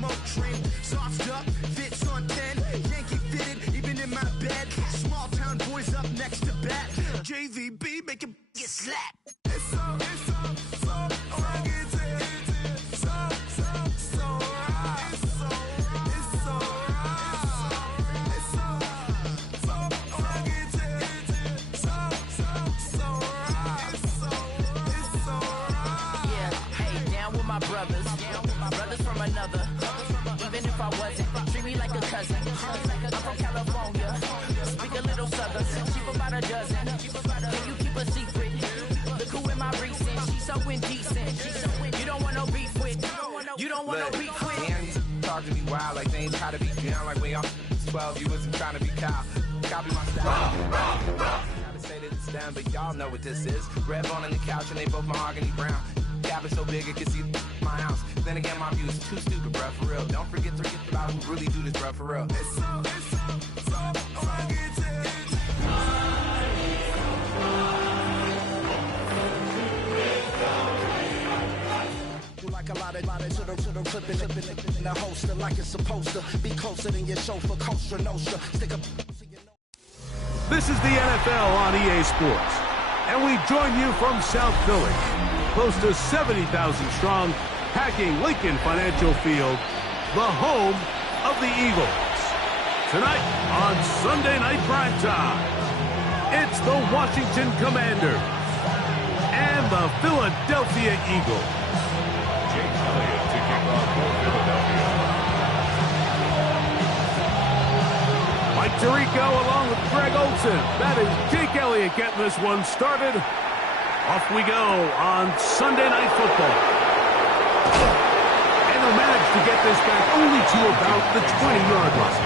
smoke train. Soft up, fits on 10. Yankee fitted, even in my bed. Small town boys up next to bat. JVB, make it get slapped. It's so rugged. Brothers from another. Even if I wasn't, treat me like a cousin. I'm from California. Speak a little southern. Cheap about a dozen. Can you keep a secret? Look who in my recent. She's so indecent. You don't want no beef with. You don't want no beef with. Damn, you talk to me wild like they ain't try to be down like way off 12. You wasn't trying to be cow. Copy my style. Gotta say that it's down, but y'all know what this is. Red bone on the couch and they both mahogany brown. Cabin so big it can see my house. Then again, my view is too stupid, bruh, for real. Don't forget to get about who really do this, bruh, for real. It's so like a lot of to the clipping in the holster like it's supposed to be closer than your chauffeur, Costa Nostra. Stick up. This is the NFL on EA Sports, and we join you from South Philly, close to 70,000 strong, packing Lincoln Financial Field, the home of the Eagles. Tonight on Sunday Night Primetime, it's the Washington Commanders and the Philadelphia Eagles. Jake Elliott to kick off for Philadelphia. Mike Tirico along with Greg Olsen. That is Jake Elliott getting this one started. Off we go on Sunday Night Football. And they'll manage to get this back only to about the 20-yard line.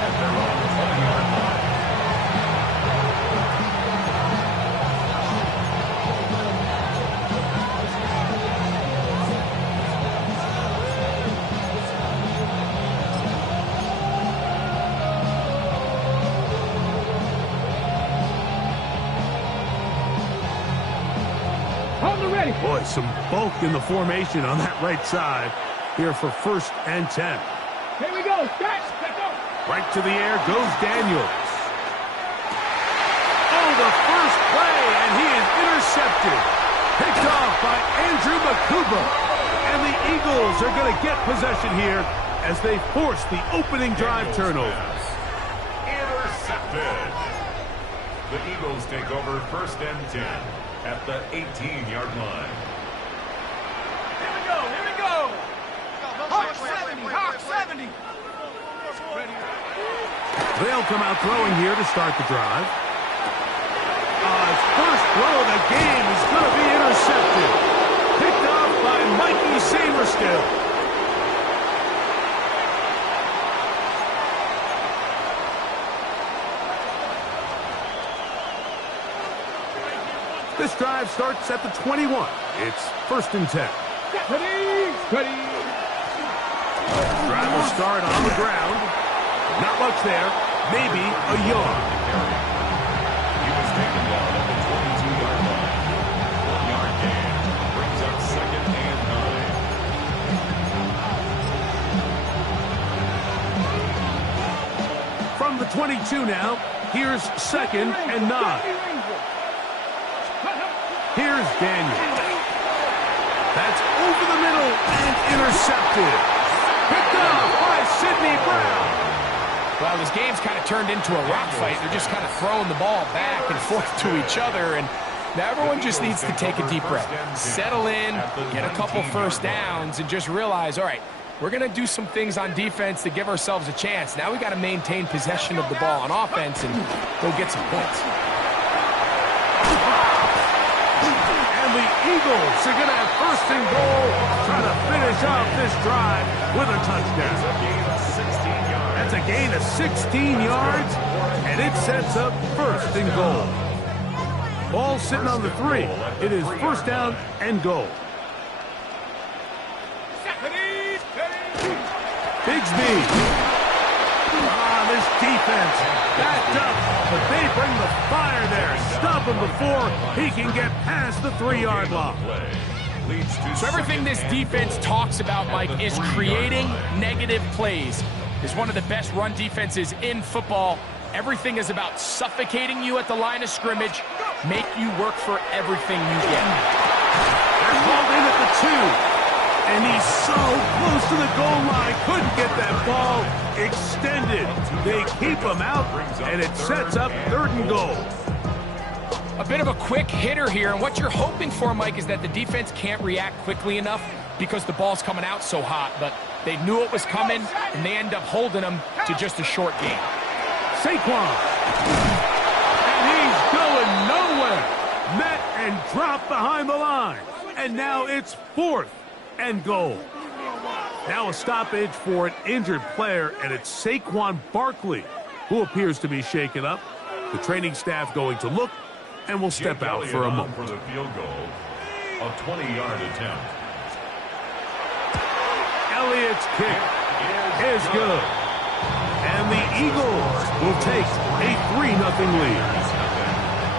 At their own 20-yard line. Boy, some bulk in the formation on that right side here for 1st and 10. Here we go. Let's go. Right to the air goes Daniels. Oh, the first play, and he is intercepted. Picked off by Andrew Makuba. And the Eagles are going to get possession here as they force the opening drive turnover. Intercepted. The Eagles take over 1st and 10 at the 18-yard line. Here we go. Hawk 70. They'll come out throwing here to start the drive. His first throw of the game is going to be intercepted. Picked off by Mikey Saberstill. This drive starts at the 21. It's 1st and 10. Ready. Drive will start on the ground. Not much there. Maybe a yard. He was taken down at the 22-yard line. 1-yard gain brings up 2nd and 9. From the 22 now, here's 2nd and 9. Here's Daniel. That's over the middle and intercepted. Picked off by Sidney Brown. Well, this game's kind of turned into a rock fight. They're just kind of throwing the ball back and forth to each other, and now everyone just needs to take a deep breath. Settle in, get a couple first downs, and just realize, all right, we're going to do some things on defense to give ourselves a chance. Now we got to maintain possession of the ball on offense and go get some points. The Eagles are going to have 1st and goal, trying to finish off this drive with a touchdown. That's a gain of 16 yards, and it sets up 1st and goal. Ball sitting on the 3. It is 1st down and goal. Bigsby. This defense backed up, but they bring the fire there. Stop him before he can get past the 3-yard line. leads to So everything this defense talks about, Mike, is creating negative plays. It's one of the best run defenses in football. Everything is about suffocating you at the line of scrimmage, make you work for everything you get. They're called in at the 2. And he's so close to the goal line. Couldn't get that ball extended. They keep him out, and it sets up 3rd and goal. A bit of a quick hitter here, and what you're hoping for, Mike, is that the defense can't react quickly enough because the ball's coming out so hot. But they knew it was coming, and they end up holding them to just a short game. Saquon. And he's going nowhere. Met and dropped behind the line. And now it's 4th and goal. Now a stoppage for an injured player, and it's Saquon Barkley who appears to be shaken up. The training staff going to look and will step out for a moment. For the field goal, a 20-yard attempt. Elliott's kick is good. And the Eagles will take a 3-0 lead.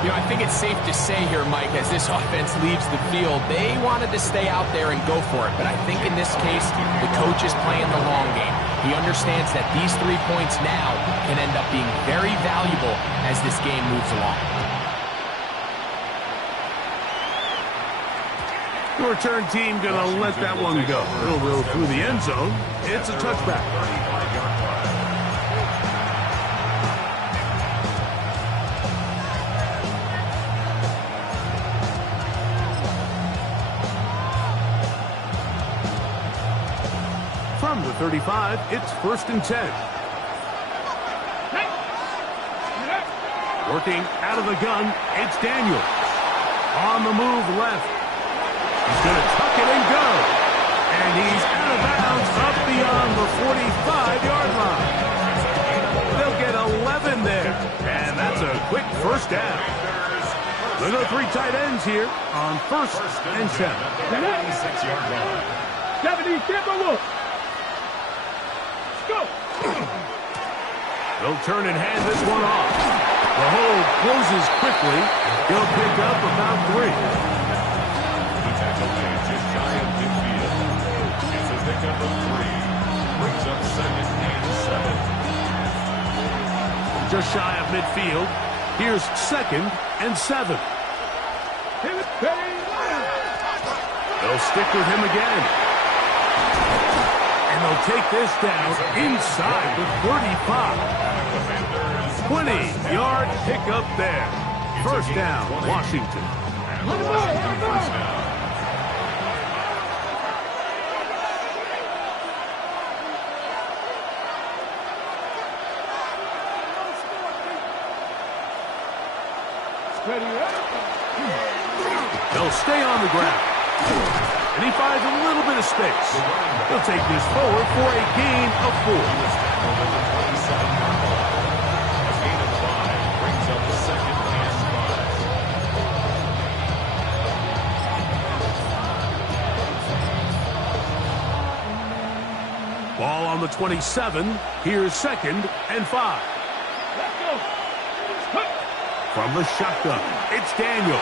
You know, I think it's safe to say here, Mike, as this offense leaves the field, they wanted to stay out there and go for it. But I think in this case, the coach is playing the long game. He understands that these 3 points now can end up being very valuable as this game moves along. The return team going to let that one go. It'll go through the end zone. It's a touchback. From the 35, it's 1st and 10. Working out of the gun, it's Daniel. On the move left. He's going to tuck it and go. And he's out of bounds up beyond the 45-yard line. They'll get 11 there. And that's a quick 1st down. Look at the 3 tight ends here on 1st and 7. 96-yard line. 70, Tampa Wolf. Go. They'll turn and hand this one off. The hold closes quickly. He'll pick up about 3. The tackle is just shy of midfield. It's a pickup of 3. Brings up 2nd and 7. Just shy of midfield. Here's 2nd and 7. They'll stick with him again. And they'll take this down inside the 35. 20-yard pickup there. 1st down, Washington. They'll stay on the ground. And he finds a little bit of space. He'll take this forward for a gain of 4. A gain of 5 brings up 2nd and 5. Ball on the 27. Here's 2nd and 5. From the shotgun, it's Daniel.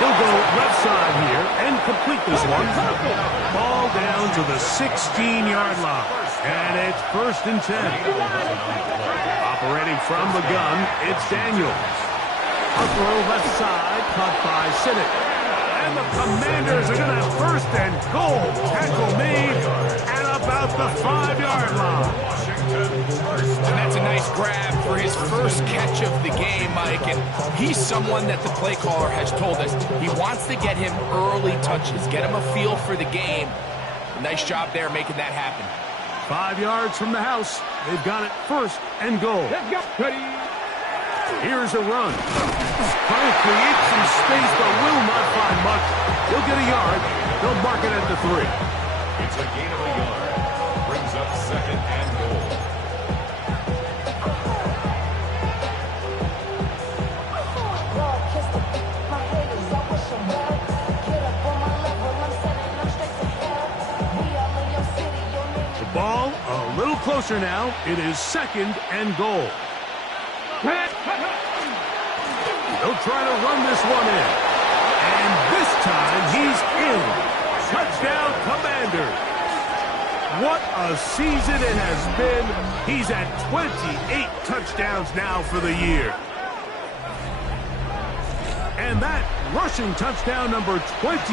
He'll go left side here and complete this one. Ball down to the 16-yard line. And it's 1st and 10. Operating from the gun, it's Daniels. A throw left side, caught by Sinnott. And the Commanders are going to have 1st and goal. Tackle made at about the 5-yard line. And that's a nice grab for his first catch of the game, Mike. And he's someone that the play caller has told us he wants to get him early touches, get him a feel for the game. Nice job there making that happen. 5 yards from the house. They've got it 1st and goal. Let's go. Ready. Here's a run. Trying to create some space, but will not find much. He'll get a yard. They'll mark it at the 3. It's a gain of a yard. Brings up 2nd and goal. The ball a little closer now. It is 2nd and goal. They'll try to run this one in. And this time he's in. Touchdown, Commanders. What a season it has been. He's at 28 touchdowns now for the year. And that rushing touchdown number 28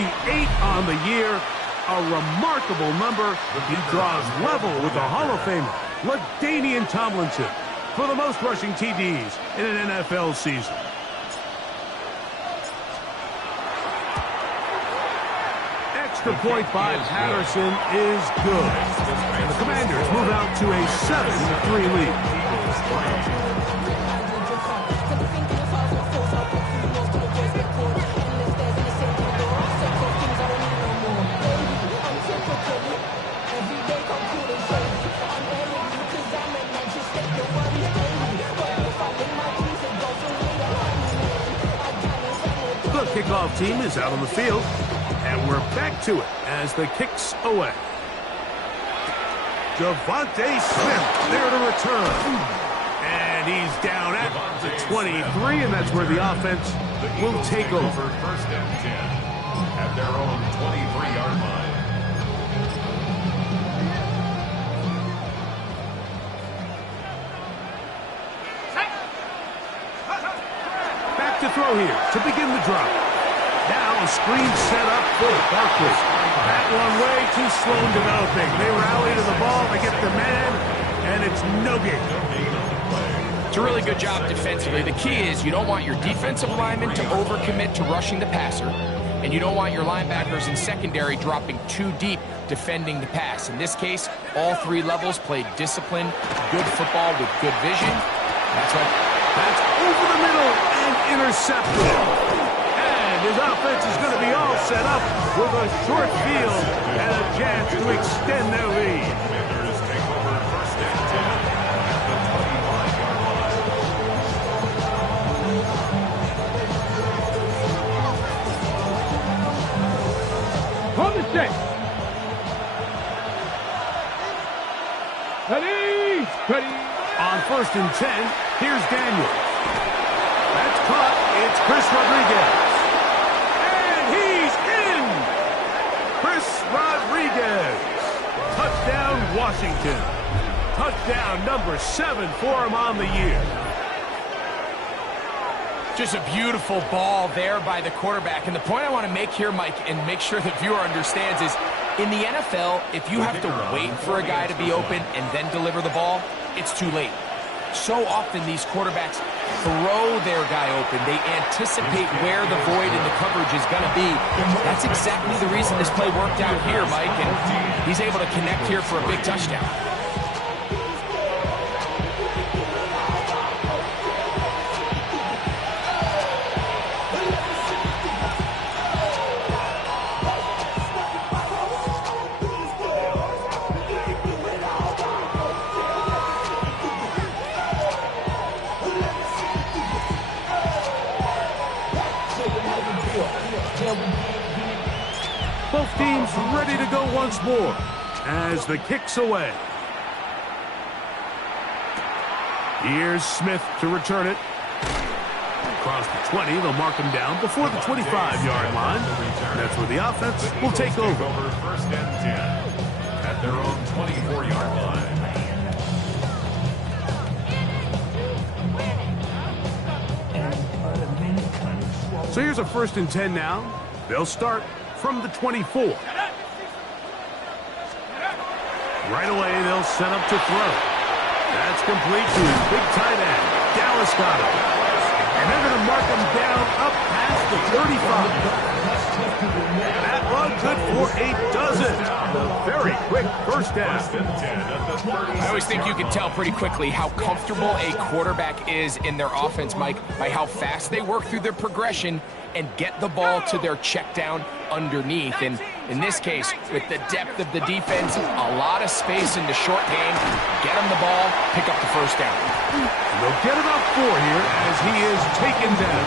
on the year, a remarkable number. He draws level with the Hall of Famer, LaDainian Tomlinson, for the most rushing TDs in an NFL season. Extra point by Patterson is good. And the Commanders move out to a 7-3 lead. The kickoff team is out on the field, and we're back to it as the kick's away. Devontae Smith there to return. And he's down at the 23, and that's where the offense will take over. First and 10 at their own 23-yard line. Back to throw here to begin the drop. Now a screen set up for Barkley. That one way too slow in developing. They rally to the ball, they get the man, and it's no gain. It's a really good job defensively. The key is you don't want your defensive linemen to overcommit to rushing the passer, and you don't want your linebackers in secondary dropping too deep defending the pass. In this case, all three levels played disciplined, good football with good vision. That's over the middle and intercepted. And his offense is going to be all set up with a short field and a chance to extend their lead. Commanders take over first and 10 at the 25-yard line. On the set. Ready. On first and 10, here's Daniels. That's caught. It's Chris Rodriguez. And he's in! Chris Rodriguez. Touchdown, Washington. Touchdown number 7 for him on the year. Just a beautiful ball there by the quarterback. And the point I want to make here, Mike, and make sure the viewer understands is, in the NFL, if you have to wait for a guy to be open and then deliver the ball, it's too late. So often these quarterbacks throw their guy open. They anticipate where the void in the coverage is going to be. That's exactly the reason this play worked out here, Mike, and he's able to connect here for a big touchdown. Both teams ready to go once more as the kick's away. Here's Smith to return it. Across the 20, they'll mark him down before the 25-yard line. That's where the offense will take over. First and 10 at their own 24-yard line. So here's a first and 10 now. They'll start from the 24. Right away, they'll set up to throw. That's complete to his big tight end. Dallas got him. And they're going to mark him down up past the 35. That run good for a dozen. Very quick first down. I always think you can tell pretty quickly how comfortable a quarterback is in their offense, Mike, by how fast they work through their progression and get the ball to their check down underneath. And in this case, with the depth of the defense, a lot of space in the short game, get him the ball, pick up the first down. They'll get about 4 here as he is taken down.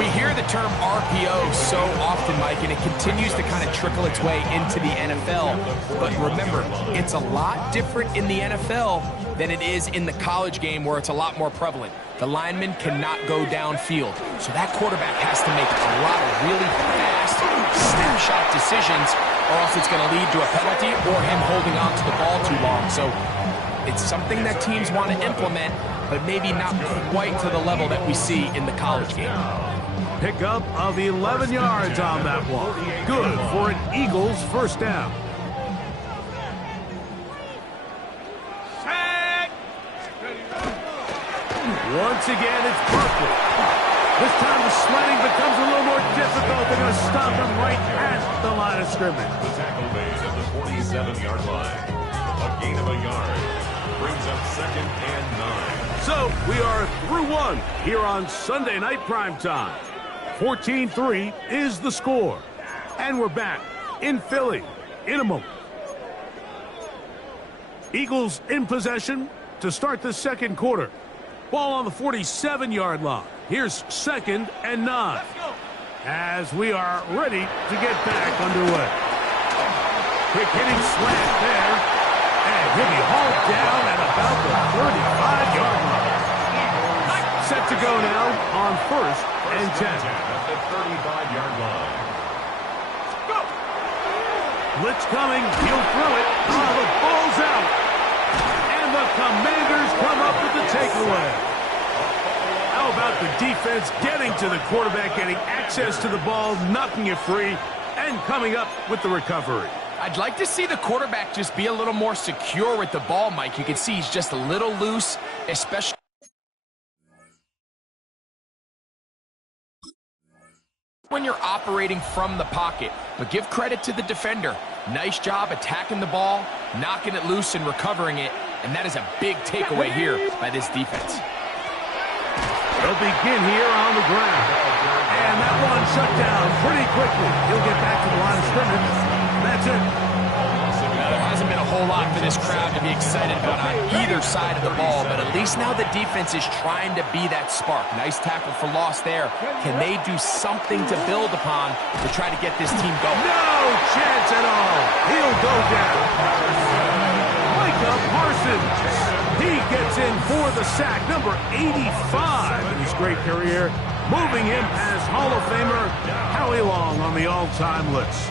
We hear the term RPO so often, Mike, and it continues to kind of trickle its way into the NFL. But remember, it's a lot different in the NFL than it is in the college game where it's a lot more prevalent. The lineman cannot go downfield. So that quarterback has to make a lot of really fast snapshot decisions, or else it's going to lead to a penalty or him holding on to the ball too long. So it's something that teams want to implement, but maybe not quite to the level that we see in the college game. Pickup of 11 yards on that one. Good for an Eagles first down. Once again, it's Barkley. This time the sledding becomes a little more difficult. They're going to stop him right at the line of scrimmage. The tackle made at the 47-yard line. A gain of a yard. Brings up 2nd and 9. So we are through one here on Sunday Night Primetime. 14-3 is the score. And we're back in Philly in a moment. Eagles in possession to start the second quarter. Ball on the 47-yard line. Here's 2nd and 9. As we are ready to get back underway. Quick hitting slant there. And he'll be hauled down at about the 35-yard line. Set to go now on 1st and 10. At the 35-yard line. Blitz coming. He'll throw it. Oh, the ball's out. And the Commanders come up with the takeaway. How about the defense getting to the quarterback, getting access to the ball, knocking it free, and coming up with the recovery? I'd like to see the quarterback just be a little more secure with the ball, Mike. You can see he's just a little loose, especially when you're operating from the pocket. But give credit to the defender. Nice job attacking the ball, knocking it loose and recovering it. And that is a big takeaway here by this defense. They'll begin here on the ground. And that one shut down pretty quickly. He'll get back to the line of scrimmage. That's it. Now, there hasn't been a whole lot for this crowd to be excited about on either side of the ball, but at least now the defense is trying to be that spark. Nice tackle for loss there. Can they do something to build upon to try to get this team going? No chance at all. He'll go down. Micah Parsons. He gets in for the sack, number 85 in his great career, moving him as Hall of Famer Howie Long on the all-time list.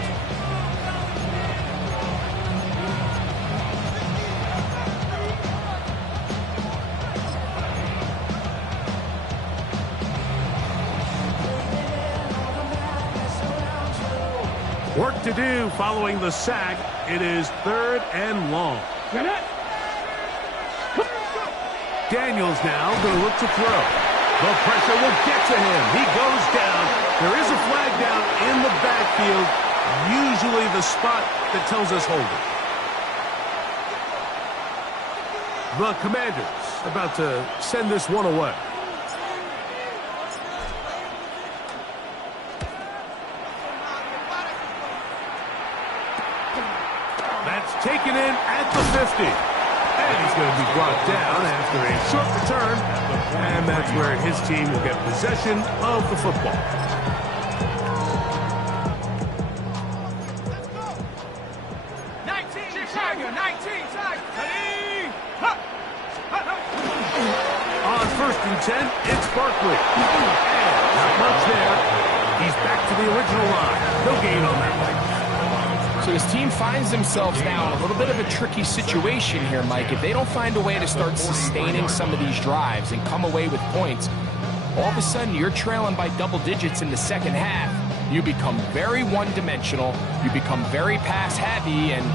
Work to do following the sack. It is 3rd and long. Daniels now going to look to throw. The pressure will get to him. He goes down. There is a flag down in the backfield, usually the spot that tells us hold it. The Commanders about to send this one away. That's taken in at the 50. And he's going to be brought down after a short return. And that's where his team will get possession of the football. On 1st and 10, it's Barkley. And not much there. He's back to the original line. No gain on that one. So his team finds themselves now in a little bit of a tricky situation here, Mike. If they don't find a way to start sustaining some of these drives and come away with points, all of a sudden you're trailing by double digits in the second half. You become very one-dimensional. You become very pass-heavy, and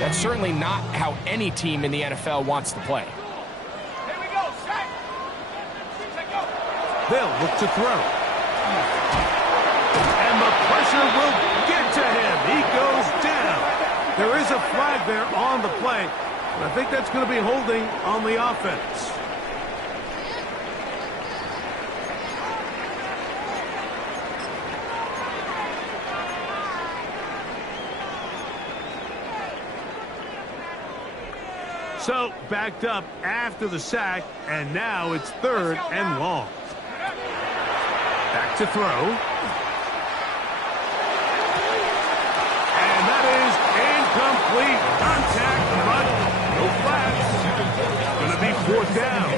that's certainly not how any team in the NFL wants to play. They'll look to throw. And the pressure will get to him. He goes down. There is a flag there on the play, but I think that's going to be holding on the offense. So backed up after the sack, and now it's 3rd and long. Back to throw. And that is incomplete. Contact, but no flags. Going to be fourth down.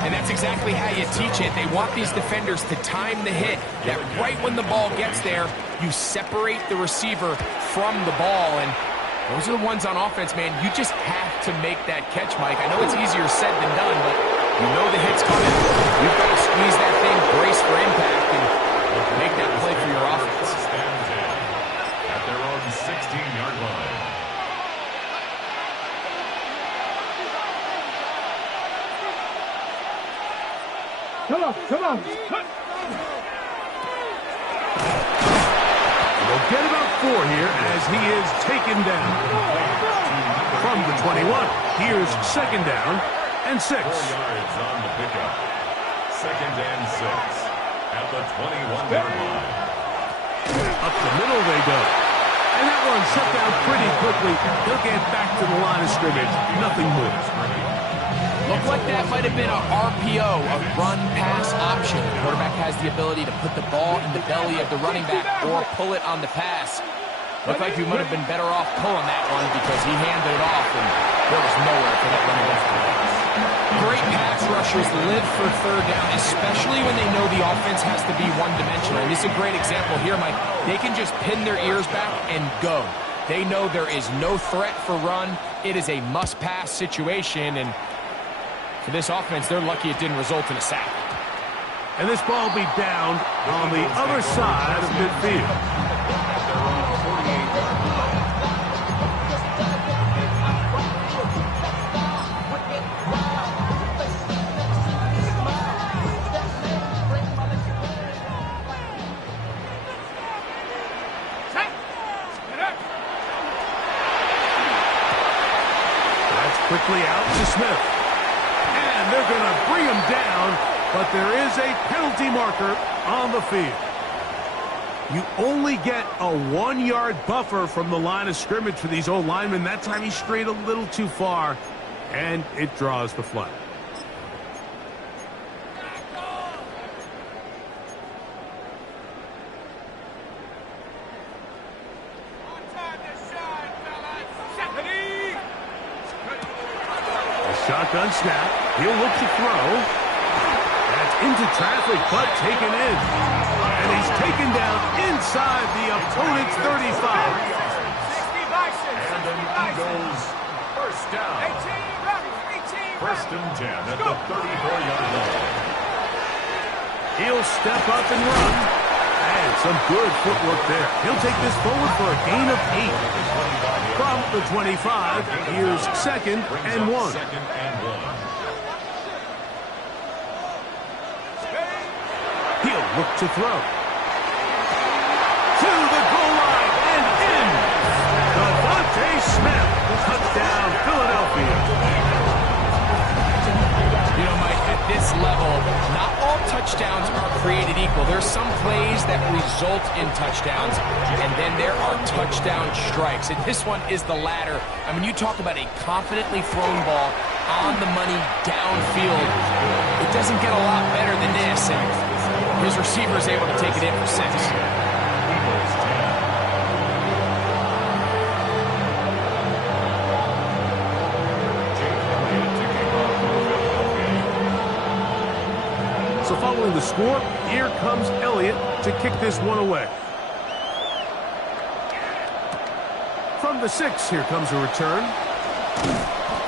And that's exactly how you teach it. They want these defenders to time the hit. That right when the ball gets there, you separate the receiver from the ball. And those are the ones on offense, man. You just have to make that catch, Mike. I know it's easier said than done, but you know the hit's coming. You've got to squeeze that thing, brace for impact, and make that play for your offense. At their own 16-yard line. Come on, come on. We'll get about 4 here as he is taken down. From the 21, here's second down and 6. 4 yards on the pickup. Second and 6 at the 21-yard line. Up the middle they go. And that one shut down pretty quickly. He'll get back to the line of scrimmage. Nothing more. Looked like that might have been a RPO, a run-pass option. The quarterback has the ability to put the ball in the belly of the running back or pull it on the pass. Looked like he might have been better off pulling that one because he handed it off, and there was nowhere for that running back. Great pass rushers live for third down, especially when they know the offense has to be one-dimensional. And this is a great example here, Mike. They can just pin their ears back and go. They know there is no threat for run. It is a must-pass situation, and for this offense, they're lucky it didn't result in a sack. And this ball will be down on the other side of midfield. That's quickly out to Smith. And they're going to bring him down, but there is a penalty marker on the field. You only get a 1-yard buffer from the line of scrimmage for these old linemen. That time he strayed a little too far, and it draws the flag. Shotgun snap. He'll look to throw. That's into traffic, but taken in. And he's taken down inside the opponent's 35. And the Eagles first down. First and 10 at the 34-yard line. He'll step up and run. And some good footwork there. He'll take this forward for a gain of 8. From the 25, here's second and 1. He'll look to throw. To the goal line and in. Devontae Smith. Touchdown, Philadelphia. You know, Mike, at this level, not all touchdowns are created equal. There's some plays that result in touchdowns, and then there are touchdown strikes. And this one is the latter. I mean, you talk about a confidently thrown ball on the money downfield. It doesn't get a lot better than this, and his receiver is able to take it in for 6. So following the score, here comes Elliott to kick this one away. From the 6, here comes a return.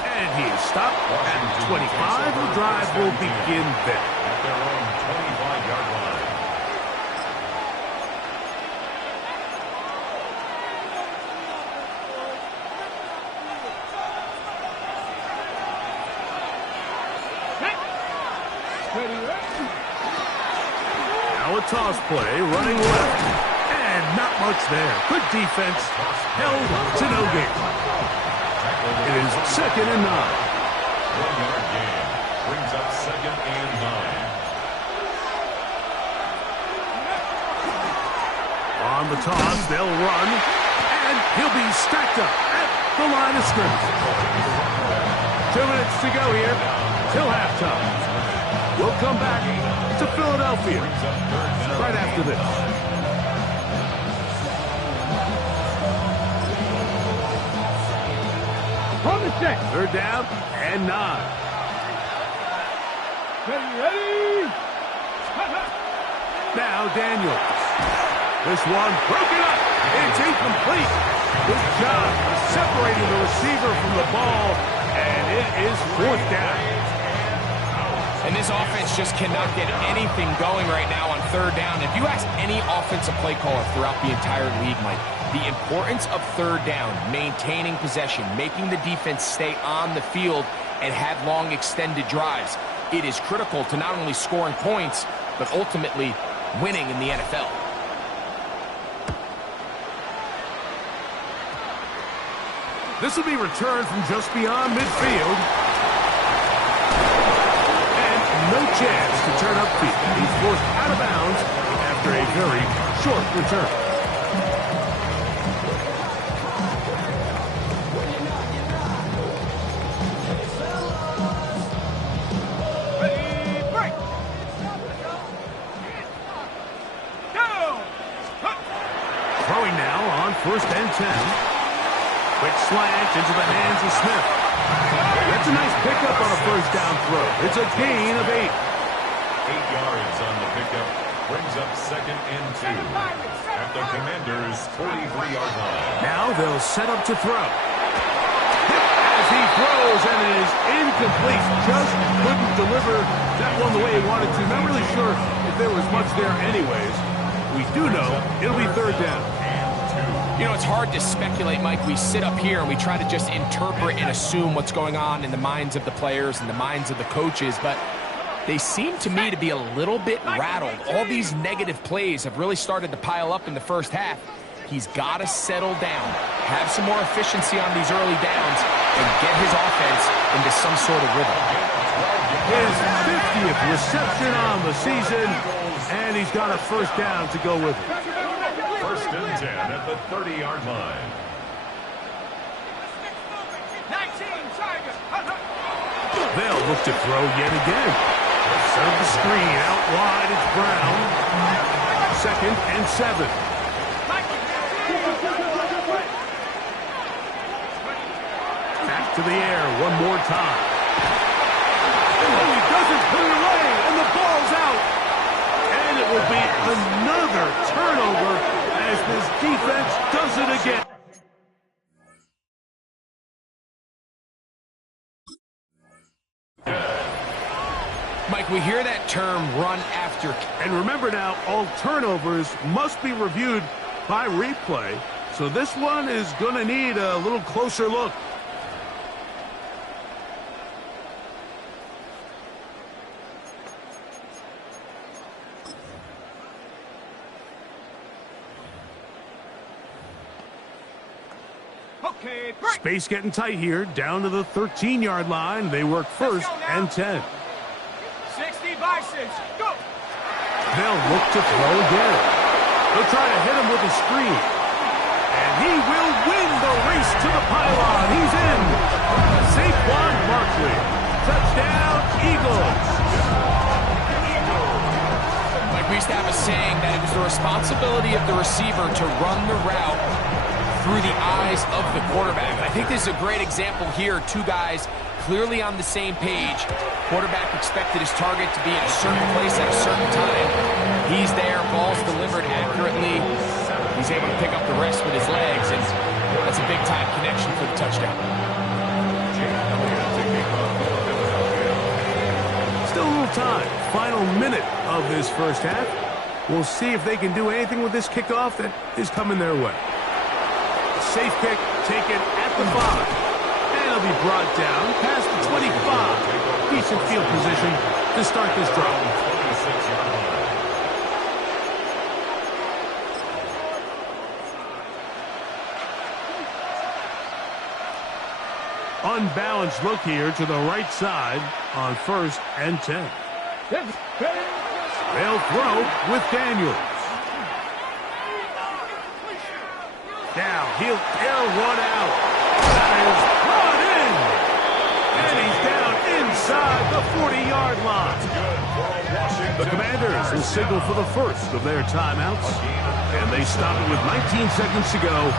And he is stopped at 25. The drive will begin there. At their own 25-yard line. Now a toss play, running left. And not much there. Good defense. Held to no gain. It is second and 9. 1-yard gain. Brings up second and 9. On the toss, they'll run. And he'll be stacked up at the line of scrimmage. 2 minutes to go here till halftime. We'll come back to Philadelphia right after this. On the set. 3rd down and 9. Ready. Now Daniels. This one broken up. It's incomplete. Good job separating the receiver from the ball, and it is 4th down. And this offense just cannot get anything going right now on 3rd down. If you ask any offensive play caller throughout the entire league, Mike, the importance of 3rd down, maintaining possession, making the defense stay on the field and have long extended drives, it is critical to not only scoring points, but ultimately winning in the NFL. This will be returned from just beyond midfield. And no chance to turn upfield. He's forced out of bounds after a very short return. Throwing now on 1st and 10. Quick slant into the hands of Smith. That's a nice pickup on a 1st down throw. It's a gain of 8. 8 yards on the pickup. Brings up 2nd and 2 at the Commanders' 43-yard line. Now they'll set up to throw. Hit as he throws, and it is incomplete. Just couldn't deliver that one the way he wanted to. Not really sure if there was much there anyways. We do know it'll be 3rd down. You know, it's hard to speculate, Mike. We sit up here and we try to just interpret and assume what's going on in the minds of the players and the minds of the coaches, but they seem to me to be a little bit rattled. All these negative plays have really started to pile up in the 1st half. He's got to settle down, have some more efficiency on these early downs, and get his offense into some sort of rhythm. His 50th reception on the season, and he's got a 1st down to go with it. 1st and 10 at the 30-yard line. They'll look to throw yet again. Set up the screen out wide. It's Brown. 2nd and 7. Back to the air one more time. Oh, he doesn't put it away, and the ball's out. And it will be another turnover as this defense does it again. Mike, we hear that term, run after. And remember now, all turnovers must be reviewed by replay. So this one is going to need a little closer look. Space getting tight here, down to the 13-yard line. They work 1st and 10. 60 Bisons, go! They'll look to throw again. They'll try to hit him with a screen. And he will win the race to the pylon. He's in. Saquon Barkley. Touchdown, Eagles. Like we used to have a saying that it was the responsibility of the receiver to run the route through the eyes of the quarterback. And I think this is a great example here. Two guys clearly on the same page. Quarterback expected his target to be in a certain place at a certain time. He's there, ball's delivered accurately. He's able to pick up the rest with his legs, and that's a big-time connection for the touchdown. Still a little time. Final minute of this 1st half. We'll see if they can do anything with this kickoff that is coming their way. Safe kick taken at the 5. And it'll be brought down past the 25. Decent field position to start this drive. Unbalanced look here to the right side on 1st and 10. They'll throw with Daniels. Now he'll air one out. That is brought in. And he's down inside the 40-yard line. The Commanders will signal for the first of their timeouts, and they stop it with 19 seconds to go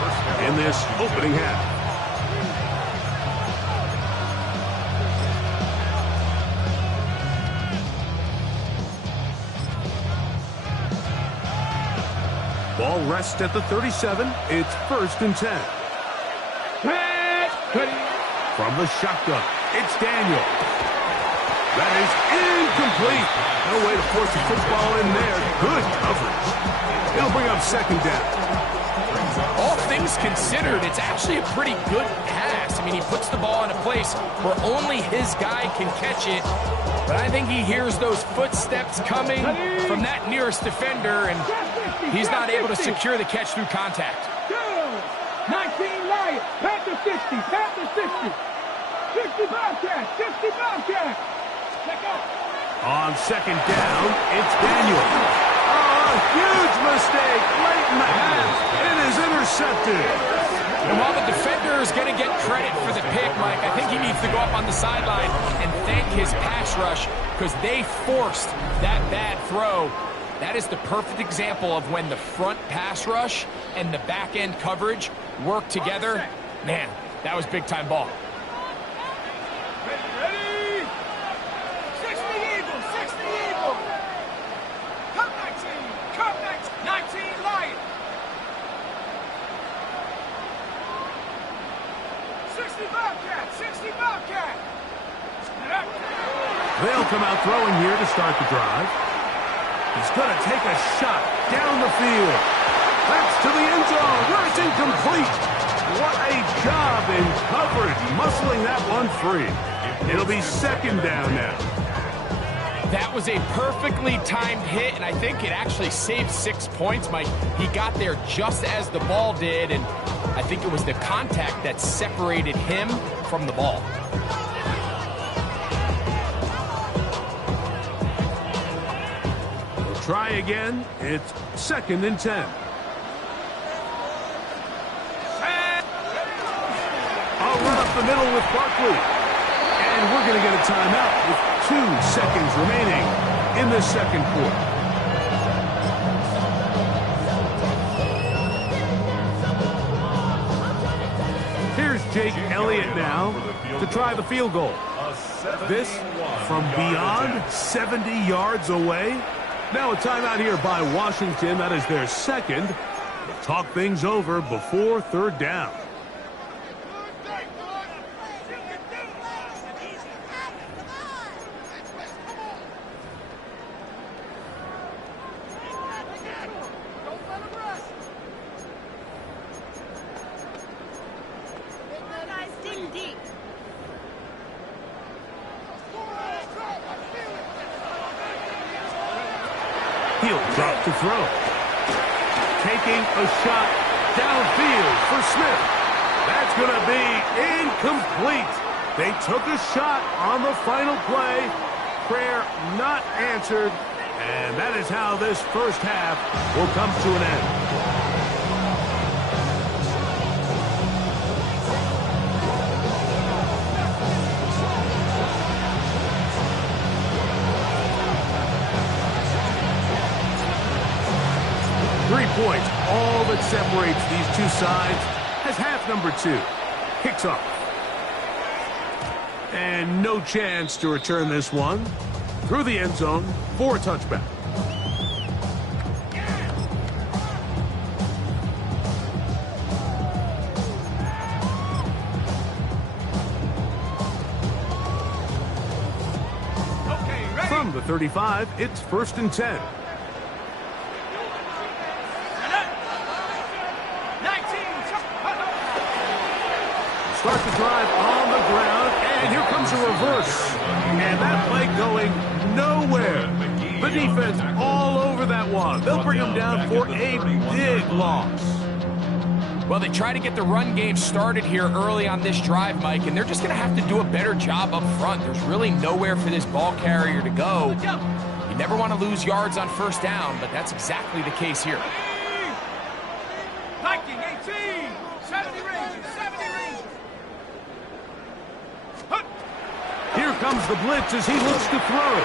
in this opening half. Ball rests at the 37. It's 1st and 10. From the shotgun, it's Daniel. That is incomplete. No way to force the football in there. Good coverage. It'll bring up 2nd down. All things considered, it's actually a pretty good pass. I mean, he puts the ball in a place where only his guy can catch it. But I think he hears those footsteps coming from that nearest defender, and he's not able to secure the catch through contact. 19 Lions, Panther 60, Panther 60. 60 Bobcats, 60 Bobcats. Check out. On 2nd down, it's Daniel. Oh, a huge mistake late in the half. It is intercepted. And while the defender is going to get credit for the pick, Mike, I think he needs to go up on the sideline and thank his pass rush because they forced that bad throw. That is the perfect example of when the front pass rush and the back end coverage work together. Man, that was big-time ball. Ready? 60 Eagles, 60 Eagles. Come 19 Lions. 60 Bobcats, 60 Bobcats. They'll come out throwing here to start the drive. He's going to take a shot down the field. That's to the end zone where it's incomplete. What a job in coverage, muscling that one free. It'll be 2nd down now. That was a perfectly timed hit, and I think it actually saved 6 points, Mike. He got there just as the ball did, and I think it was the contact that separated him from the ball. Try again. It's 2nd and 10. I'll run up the middle with Barkley. And we're going to get a timeout with 2 seconds remaining in the 2nd quarter. Here's Jake Elliott now to try the field goal. This from beyond 70 yards away. Now a timeout here by Washington. That is their 2nd. Talk things over before 3rd down. He'll drop to throw. Taking a shot downfield for Smith. That's going to be incomplete. They took a shot on the final play. Prayer not answered. And that is how this first half will come to an end. Points, all that separates these two sides, as half number 2 kicks off. And no chance to return this one through the end zone for a touchback. From the 35, it's 1st and 10. Start the drive on the ground, and here comes a reverse. And that play going nowhere. The defense all over that one. They'll bring them down for a big loss. Well, they try to get the run game started here early on this drive, Mike, and they're just going to have to do a better job up front. There's really nowhere for this ball carrier to go. You never want to lose yards on 1st down, but that's exactly the case here. Viking 18, 70 Rangers, 70 Rangers. Here comes the blitz as he looks to throw.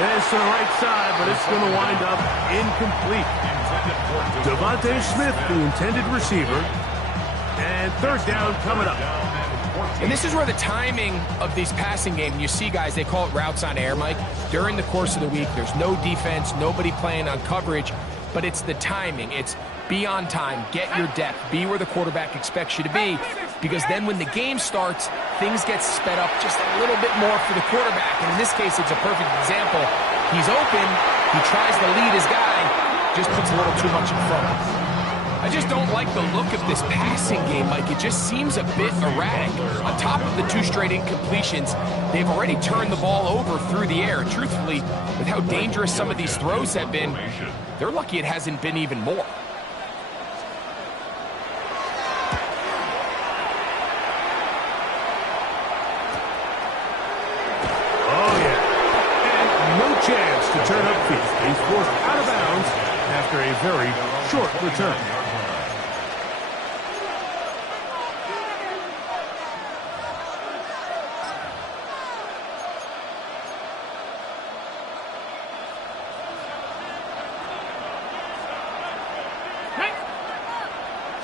It's to the right side, but it's going to wind up incomplete. Devontae Smith, the intended receiver. And third down coming up. And this is where the timing of these passing game, you see guys, they call it routes on air, Mike. During the course of the week, there's no defense, nobody playing on coverage, but it's the timing. It's be on time, get your depth, be where the quarterback expects you to be, because then when the game starts, things get sped up just a little bit more for the quarterback. And in this case, it's a perfect example. He's open, he tries to lead his guy, just puts a little too much in front. I just don't like the look of this passing game, Mike. It just seems a bit erratic. On top of the 2 straight incompletions, they've already turned the ball over through the air. Truthfully, with how dangerous some of these throws have been, they're lucky it hasn't been even more. Oh, yeah. And no chance to turn upfield. He's forced out of bounds after a very short return.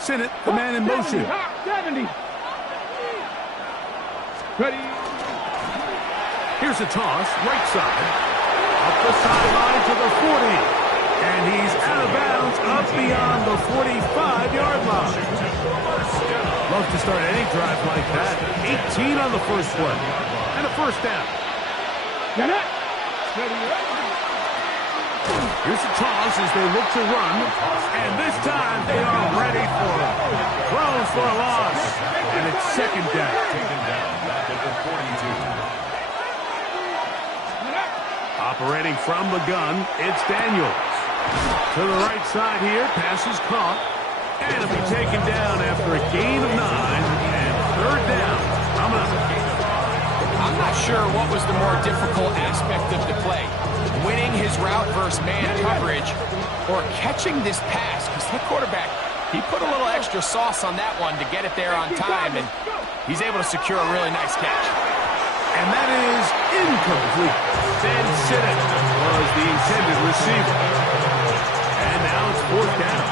Sinnott, the man in motion. 70. Ready. Here's a toss, right side. Up the sideline to the 40. And he's out of bounds up beyond the 45-yard line. Love to start any drive like that. 18 on the first play. And a first down. Get it. Ready. Here's a toss as they look to run. And this time they are ready for it. Throws for a loss. And it's second down. Operating from the gun, it's Daniels. To the right side here, pass is caught. And it'll be taken down after a gain of 9. And third down. I'm not sure what was the more difficult aspect of the play. Winning his route versus man coverage or catching this pass, because that quarterback, he put a little extra sauce on that one to get it there on time, and he's able to secure a really nice catch. And that is incomplete. Ben Sinnott was the intended receiver. And now it's fourth down.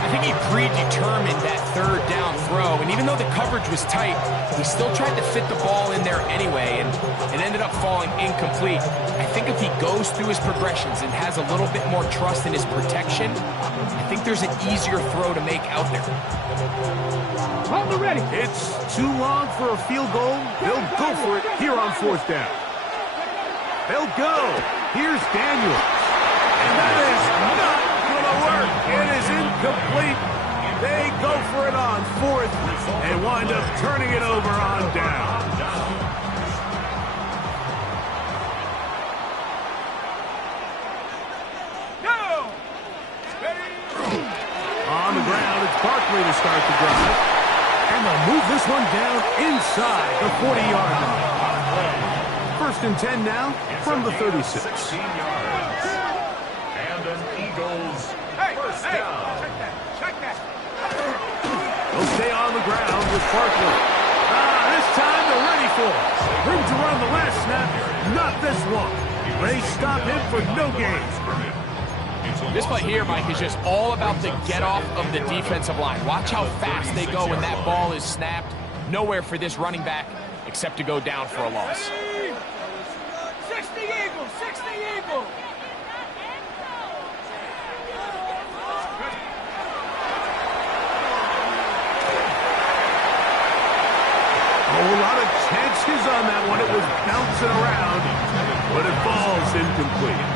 I think he predetermined that third down throw, and even though the coverage was tight, he still tried to fit the ball in there anyway, and it ended up falling incomplete. I think if he goes through his progressions and has a little bit more trust in his protection, I think there's an easier throw to make out there. On the ready. It's too long for a field goal. They'll go for it here on fourth down. They'll go. Here's Daniels. And that is not going to work. It is incomplete. They go for it on fourth and wind up turning it over on down. On the ground, it's Barkley to start the drive. And they'll move this one down inside the 40-yard line. First and 10 now from the 36. 16 yards. And an Eagles first down. Check that. They'll stay on the ground with Barkley. This time they're ready for it. Room to run the last snap. Not this one. They stop him for no gain. This play here, Mike, is just all about the get-off of the defensive line. Watch how fast they go when that ball is snapped. Nowhere for this running back except to go down for a loss. 60 Eagles, 60 Eagles. A lot of chances on that one. It was bouncing around, but it falls incomplete.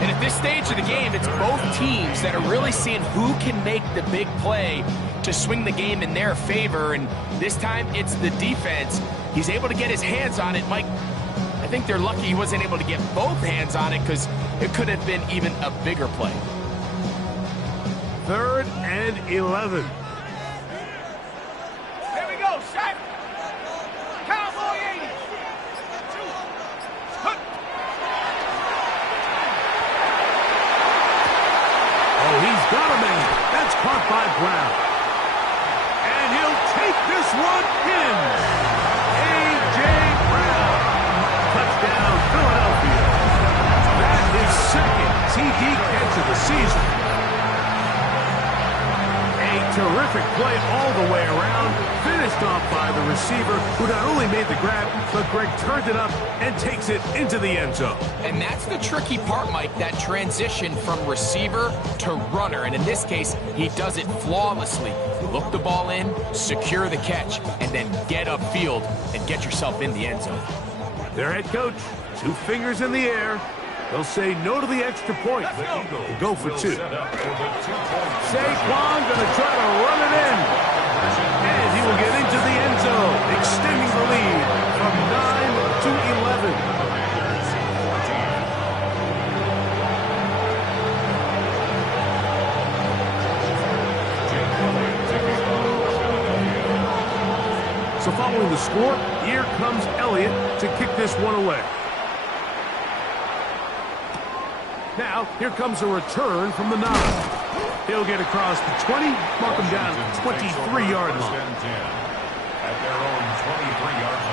And at this stage of the game, it's both teams that are really seeing who can make the big play to swing the game in their favor. And this time, it's the defense. He's able to get his hands on it. Mike, I think they're lucky he wasn't able to get both hands on it because it could have been even a bigger play. 3rd and 11. Here we go, set. Cowboy 80. Oh, he's got a man. That's caught by Brown. And he'll take this one in. A.J. Brown. Touchdown, Philadelphia. TD catch of the season. A terrific play all the way around, finished off by the receiver, who not only made the grab, but Greg turned it up and takes it into the end zone. And that's the tricky part, Mike, that transition from receiver to runner. And in this case, he does it flawlessly. Look the ball in, secure the catch, and then get upfield and get yourself in the end zone. Their head coach, 2 fingers in the air. They'll say no to the extra point. We'll go for 2. Saquon gonna try to run it in. And he will get into the end zone, extending the lead from 9 to 11. So following the score, here comes Elliott to kick this one away. Now, here comes a return from the 9. He'll get across the 20, mark him down at the 23-yard line. At their own 23-yard line.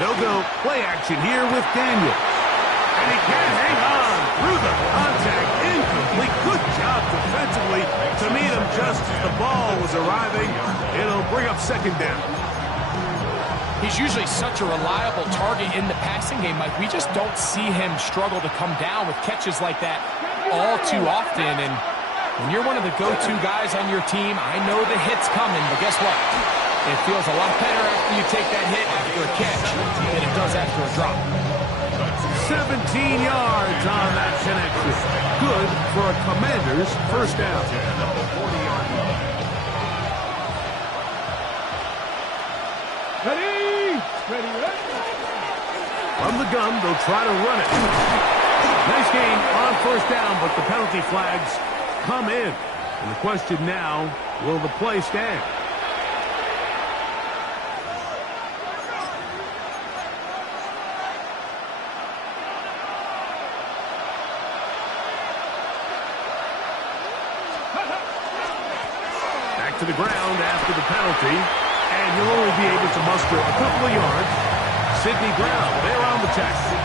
They'll go play action here with Daniel. And he can't hang on through the contact. Incomplete. Good job defensively to meet him just as the ball was arriving. It'll bring up second down. He's usually such a reliable target in the passing game, Mike. We just don't see him struggle to come down with catches like that all too often. And when you're one of the go-to guys on your team, I know the hit's coming, but guess what? It feels a lot better after you take that hit after a catch than it does after a drop. 17 yards on that connection. Good for a Commander's first down. Ready? From the gun, they'll try to run it. Nice gain on first down, but the penalty flags come in. And the question now, will the play stand? Back to the ground after the penalty, and he'll only be able to muster a couple of yards. Sidney Brown, they're on the tackle.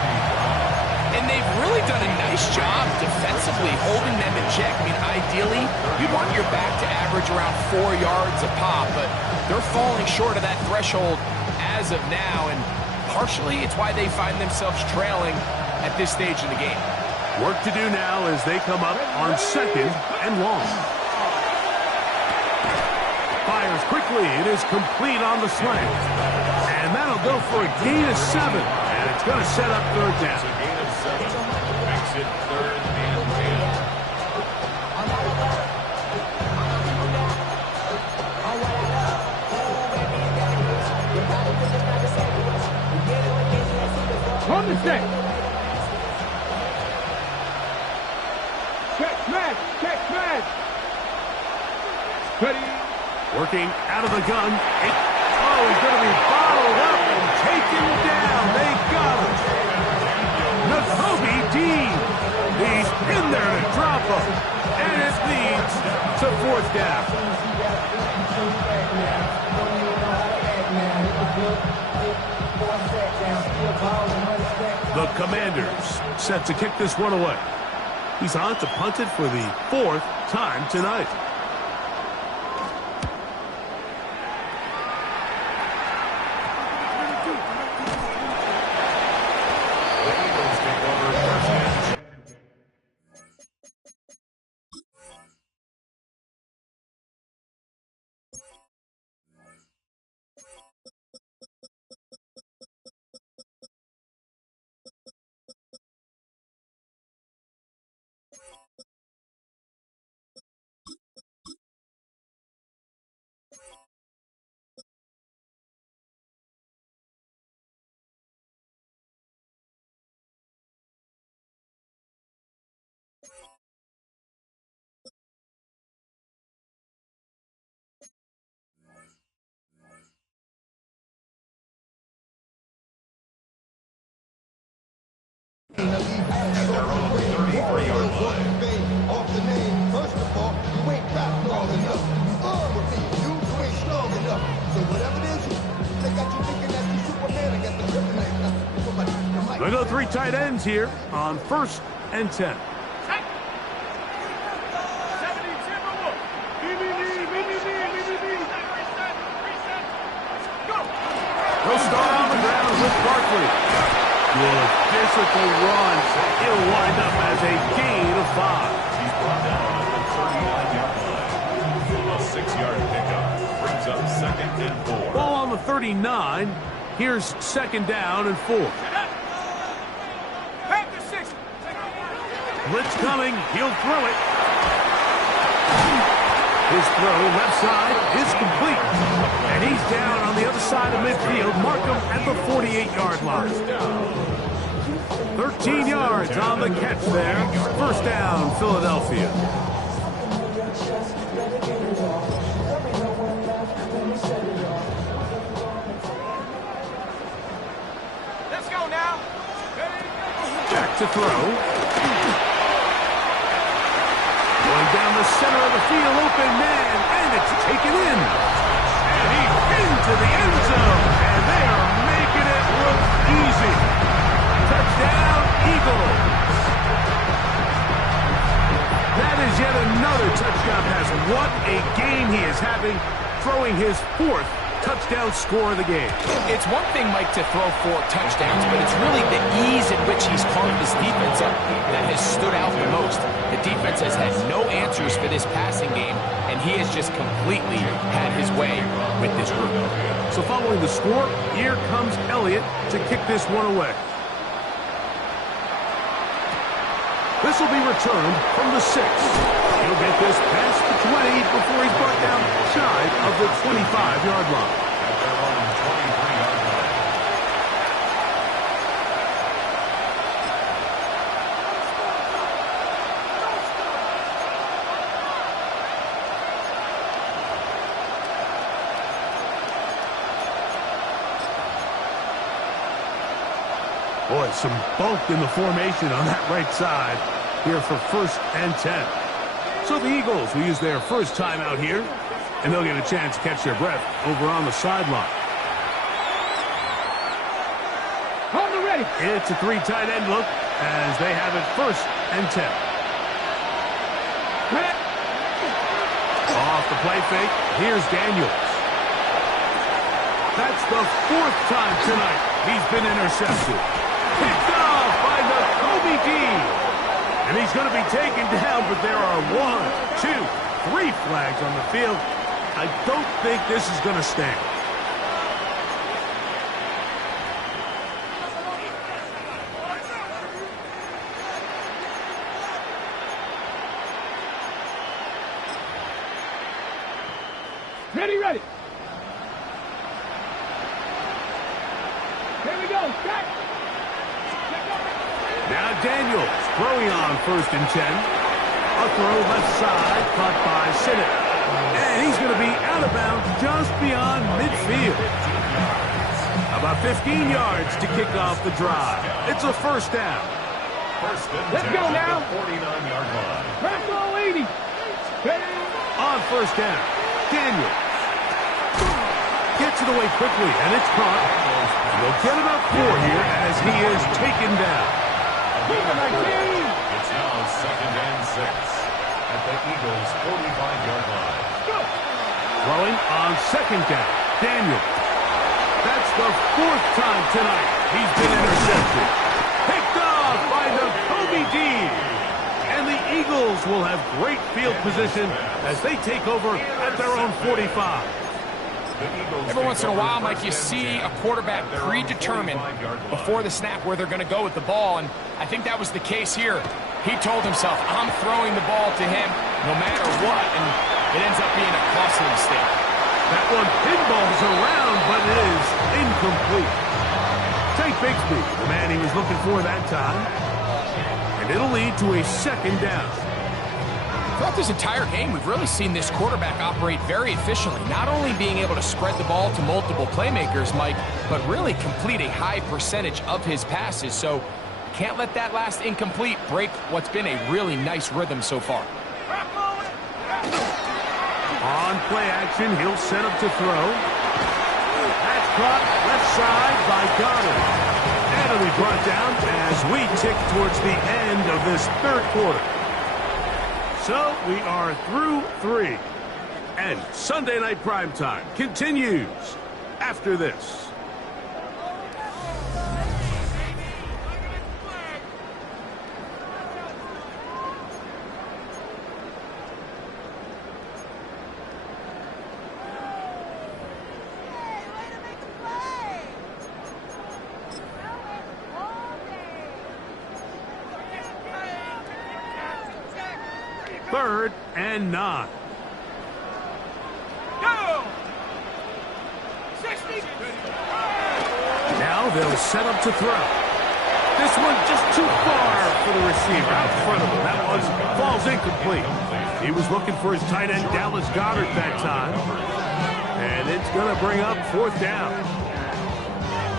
And they've really done a nice job defensively holding them in check. I mean, ideally, you'd want your back to average around 4 yards a pop, but they're falling short of that threshold as of now, and partially it's why they find themselves trailing at this stage in the game. Work to do now as they come up on second and long. Fires quickly. It is complete on the slant. And that'll go for a gain of 7. And it's going to set up third down. Makes it 3rd and 10. On the set. Check smash. Ready? Working out of the gun. He's going to be bottled up and taken down. They got him. Nakobe Dean. He's in there to drop him. And it leads to fourth down. The Commanders set to kick this one away. He's on to punt it for the 4th time tonight. 33-yard line. Off the name, first of all, you ain't rap long enough. With me, you ain't strong enough. So whatever it is, they got you thinking that you Superman and get the kryptonite. They go three tight ends here on 1st and 10. They'll start on the ground with Barkley. Good physical run. It'll wind up as a gain of 5. He's brought down at the 39-yard line. A 6-yard pickup brings up 2nd and 4. Ball on the 39. Here's 2nd down and 4. Blitz coming. He'll throw it. His throw left side is complete. And he's down on the other side of midfield. Markham at the 48-yard line. 13 yards on the catch there. 1st down, Philadelphia. Let's go now. Back to throw. Going down the center of the field, open man, and it's taken in. And he's into the end zone, and they are making it look easy. Touchdown, Eagles. That is yet another touchdown pass. What a game he is having, throwing his 4th touchdown score of the game. It's one thing, Mike, to throw 4 touchdowns, but it's really the ease in which he's carved this defense up that has stood out the most. The defense has had no answers for this passing game, and he has just completely had his way with this group. So following the score, here comes Elliott to kick this one away. This will be returned from the 6. He'll get this past the 20 before he's brought down shy of the 25-yard line. At their own 23-yard line. Boy, some bulk in the formation on that right side here for 1st and 10. So the Eagles will use their first time out here, and they'll get a chance to catch their breath over on the sideline. Hold it ready. It's a 3 tight end look as they have it 1st and 10. Off the play fake, here's Daniels. That's the 4th time tonight he's been intercepted. Picked off by the Kobe D. And he's going to be taken down, but there are 1, 2, 3 flags on the field. I don't think this is going to stand. Ready, ready. Here we go. Back. Now Daniels throwing on 1st and 10. A throw left side caught by Sinnott. And he's going to be out of bounds just beyond midfield. About 15 yards to kick off the drive. It's a 1st down. 1st and 10. Let's go now. 49-yard line. Press all 80. On 1st down, Daniels gets it away quickly, and it's caught. He'll get about 4 here as he is taken down. It's now 2nd and 6 at the Eagles' 45-yard line. Throwing on 2nd down, Daniels. That's the 4th time tonight he's been intercepted. Picked off by the Kobe D. And the Eagles will have great field position as they take over at their own 45. Every once in a while, Mike, you see a quarterback predetermined before the snap where they're going to go with the ball, and I think that was the case here. He told himself, I'm throwing the ball to him no matter what, and it ends up being a costly mistake. That one pinballs around, but it is incomplete. Tank Bigsby, the man he was looking for that time, and it'll lead to a 2nd down. Throughout this entire game, we've really seen this quarterback operate very efficiently, not only being able to spread the ball to multiple playmakers, Mike, but really complete a high percentage of his passes. So can't let that last incomplete break what's been a really nice rhythm so far. On play action, he'll set up to throw. That's caught left side by Goddard. And it'll be brought down as we tick towards the end of this third quarter. So we are through 3. And Sunday Night Primetime continues after this. Third and 9. Go! 60. Now they'll set up to throw. This one just too far for the receiver out front of him. That one falls incomplete. He was looking for his tight end, Dallas Goedert, that time. And it's going to bring up 4th down.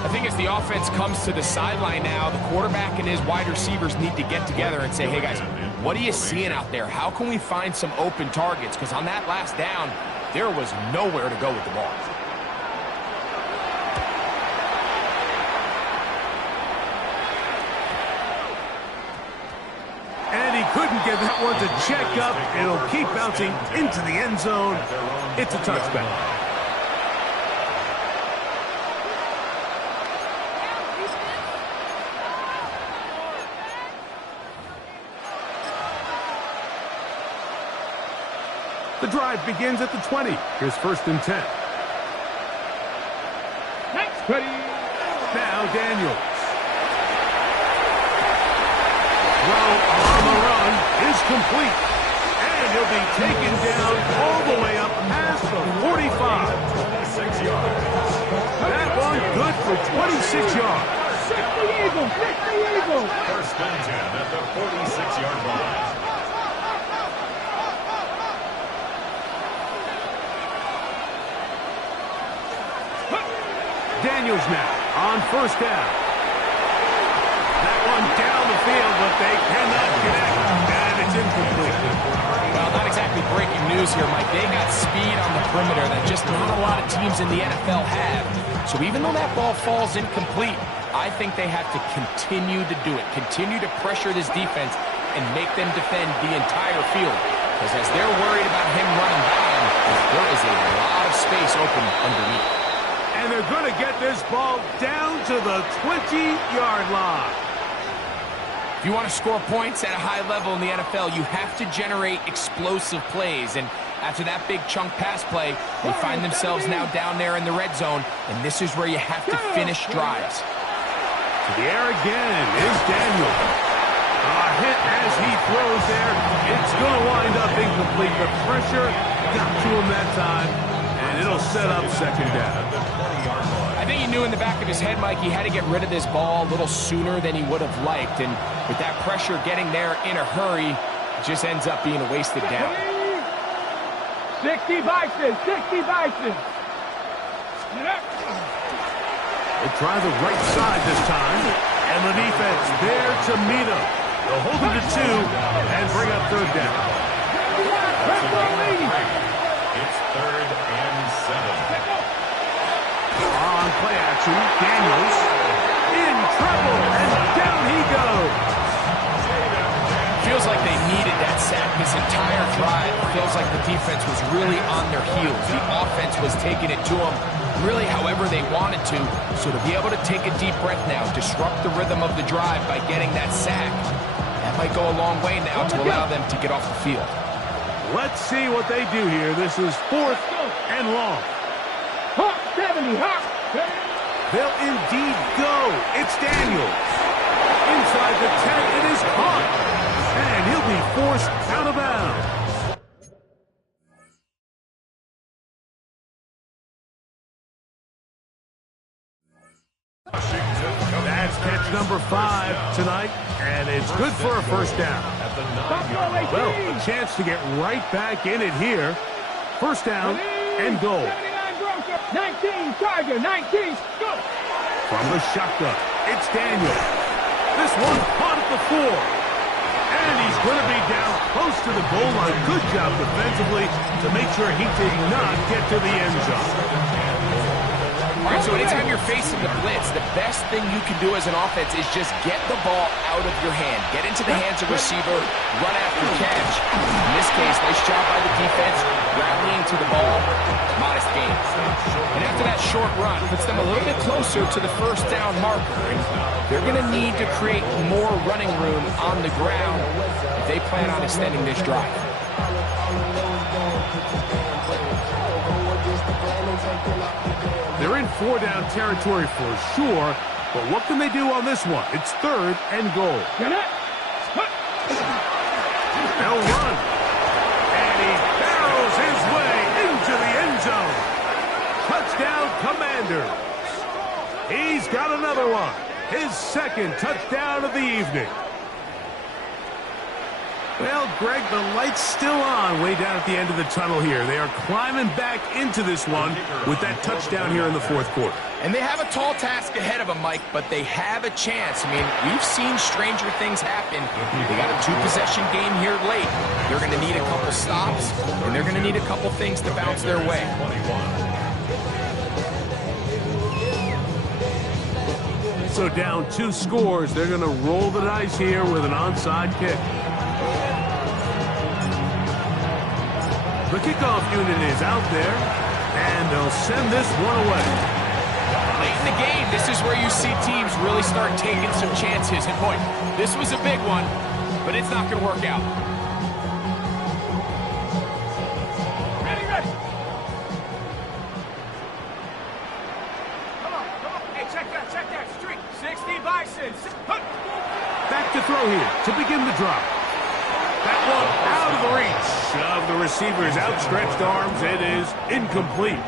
I think as the offense comes to the sideline now, the quarterback and his wide receivers need to get together and say, hey, guys, what are you seeing out there? How can we find some open targets? Because on that last down, there was nowhere to go with the ball. And he couldn't get that one to check up. It'll keep bouncing into the end zone. It's a touchback. The drive begins at the 20. Here's 1st and 10. Next, ready. Now Daniels. Throw on the run is complete. And he'll be taken down all the way up past the 45. 26 yards. That one good for 26 yards. 60 Eagles, 60 Eagles. 1st and 10 at the 46-yard line. Daniels now on 1st down. That one down the field, but they cannot connect, and it's incomplete. Well, not exactly breaking news here, Mike. They got speed on the perimeter that just not a lot of teams in the NFL have. So even though that ball falls incomplete, I think they have to continue to do it, continue to pressure this defense and make them defend the entire field. Because as they're worried about him running down, there is a lot of space open underneath. And they're going to get this ball down to the 20-yard line. If you want to score points at a high level in the NFL, you have to generate explosive plays. And after that big chunk pass play, they find themselves now down there in the red zone. And this is where you have to finish drives. To the air again is Daniel. A hit as he throws there. It's going to wind up incomplete. The pressure got to him that time. And it'll set up 2nd down. I think he knew in the back of his head, Mike, he had to get rid of this ball a little sooner than he would have liked. And with that pressure getting there in a hurry, it just ends up being a wasted down. 60 Bison, 60 Bison. They try the right side this time. And the defense there to meet him. They'll hold him to 2 and bring up 3rd down. It's 3rd and 7. On play action, Daniels in trouble, and down he goes. Feels like they needed that sack this entire drive. Feels like the defense was really on their heels. The offense was taking it to them really however they wanted to. So to be able to take a deep breath now, disrupt the rhythm of the drive by getting that sack, that might go a long way now to allow them to get off the field. Let's see what they do here. This is 4th and long. Hawk 70, Hawk. They'll indeed go. It's Daniels. Inside the 10, it is caught. And he'll be forced out of bounds. That's catch number 5 tonight, and it's good for a 1st down. Well, a chance to get right back in it here. 1st down and goal. 19, Tiger, 19, go! From the shotgun, it's Daniel. This one caught at the 4. And he's going to be down close to the goal line. Good job defensively to make sure he did not get to the end zone. All right, so anytime you're facing the blitz, the best thing you can do as an offense is just get the ball out of your hand. Get into the hands of receiver, run after catch. In this case, nice job by the defense, rallying to the ball. Modest gain. And after that short run, puts them a little bit closer to the first down marker. And they're going to need to create more running room on the ground if they plan on extending this drive. They're in 4-down territory for sure, but what can they do on this one? It's 3rd and goal. They'll run, and he barrels his way into the end zone. Touchdown, Commanders. He's got another one. His 2nd touchdown of the evening. Well, Greg, the light's still on way down at the end of the tunnel here. They are climbing back into this one with that touchdown here in the 4th quarter. And they have a tall task ahead of them, Mike, but they have a chance. I mean, we've seen stranger things happen. They got a 2-possession game here late. They're going to need a couple stops, and they're going to need a couple things to bounce their way. So down 2 scores, they're going to roll the dice here with an onside kick. The kickoff unit is out there, and they'll send this one away. Late in the game, this is where you see teams really start taking some chances. And boy, this was a big one, but it's not going to work out. Ready. Come on. Hey, check that streak. 60 Bison. Back to throw here to begin the drive. That one out of the reach of the receiver's outstretched arms. It is incomplete.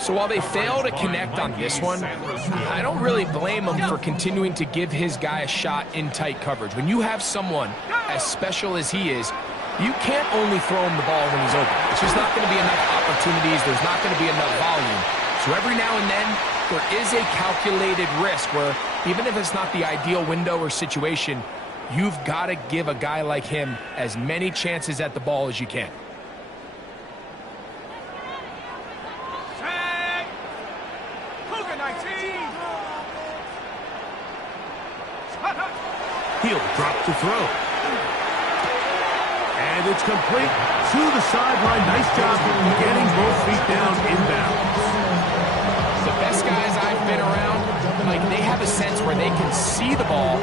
So while they fail to connect on this one, I don't really blame him for continuing to give his guy a shot in tight coverage. When you have someone as special as he is, you can't only throw him the ball when he's open. It's just not going to be enough opportunities. There's not going to be enough volume. So every now and then, there is a calculated risk where even if it's not the ideal window or situation, you've got to give a guy like him as many chances at the ball as you can. Cougar 19. He'll drop to throw. And it's complete to the sideline. Nice job getting both feet down inbounds. The best guys I've been around, like, they have a sense where they can see the ball,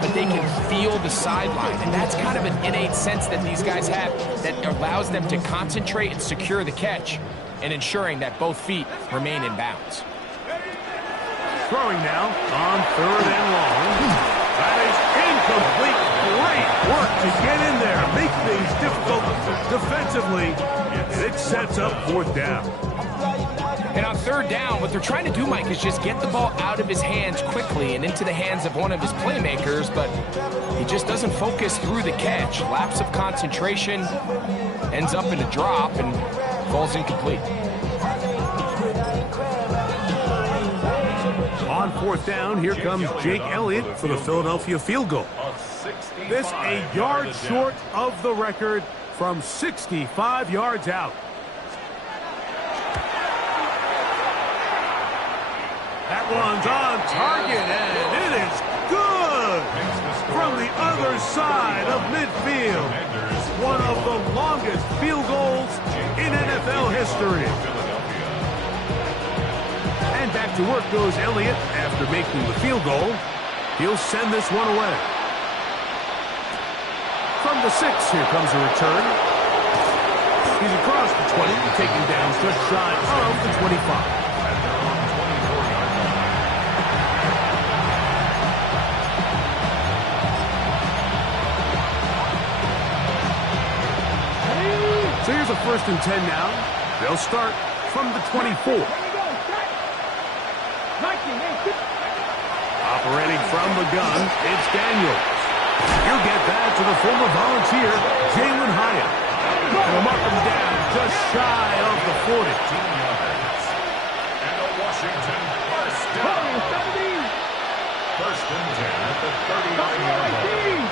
but they can feel the sideline. And that's kind of an innate sense that these guys have that allows them to concentrate and secure the catch and ensuring that both feet remain in bounds. Throwing now on 3rd and long. That is incomplete. Great work to get in there, make things difficult defensively, and it sets up 4th down. And on 3rd down, what they're trying to do, Mike, is just get the ball out of his hands quickly and into the hands of one of his playmakers, but he just doesn't focus through the catch. Lapse of concentration, ends up in a drop, and falls incomplete. On 4th down, here comes Jake Elliott for the Philadelphia field goal. This a yard short of the record from 65 yards out. That one's on target, and it is good from the other side of midfield. One of the longest field goals in NFL history. And back to work goes Elliott after making the field goal. He'll send this one away. From the 6, here comes a return. He's across the 20, taking down just shy of the 25. So here's a 1st and 10 now. They'll start from the 24. Operating from the gun, it's Daniels. He'll get that to the former Volunteer, Jalen Hyatt. They'll mark him down just shy of the 40. And a Washington first down. First and 10 at the 39-yard line.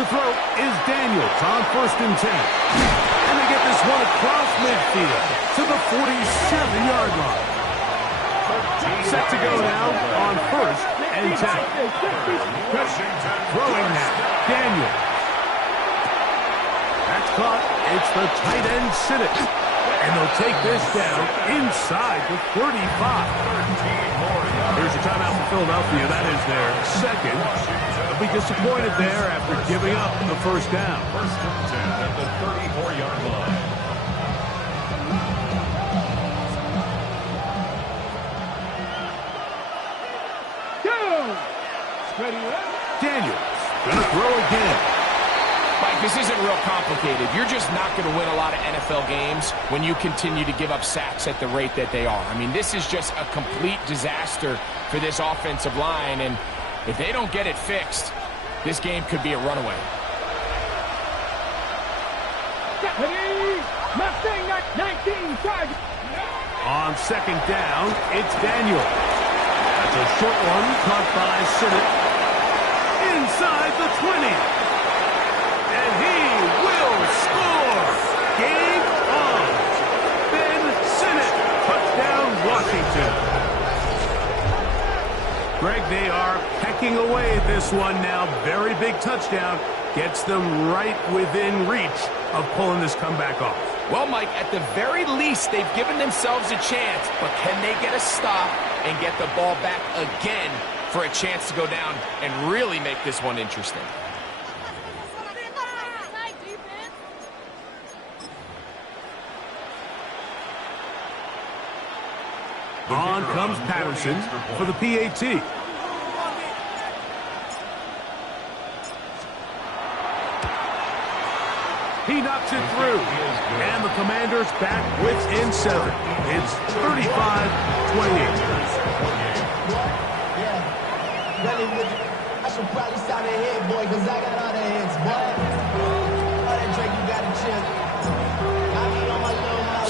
To throw is Daniels on first and 10. And they get this one across midfield to the 47-yard line. Set to go now on first and 10. Throwing now, Daniels. That's caught. It's the tight end, Sinnott. And they'll take this down inside the 35. Here's a timeout for Philadelphia. That is their second. They'll be disappointed there after giving up the first down. First and 10 at the 34-yard line. Daniels gonna throw again. Mike, this isn't real complicated. You're just not going to win a lot of NFL games when you continue to give up sacks at the rate that they are. I mean, this is just a complete disaster for this offensive line, and if they don't get it fixed, this game could be a runaway. On second down, it's Daniel. That's a short one caught by Sinnott. Inside the 20. And he will score. Game on. Ben Sinnott. Touchdown, Washington. Greg, they are pecking away at this one now. Very big touchdown. Gets them right within reach of pulling this comeback off. Well, Mike, at the very least, they've given themselves a chance, but can they get a stop and get the ball back again for a chance to go down and really make this one interesting? On comes Patterson for the PAT. He knocks it through. And the Commanders back within 7. It's 35-28. I should probably stop that head, boy, because I got all the heads, boy. All that Drake, you got to chill.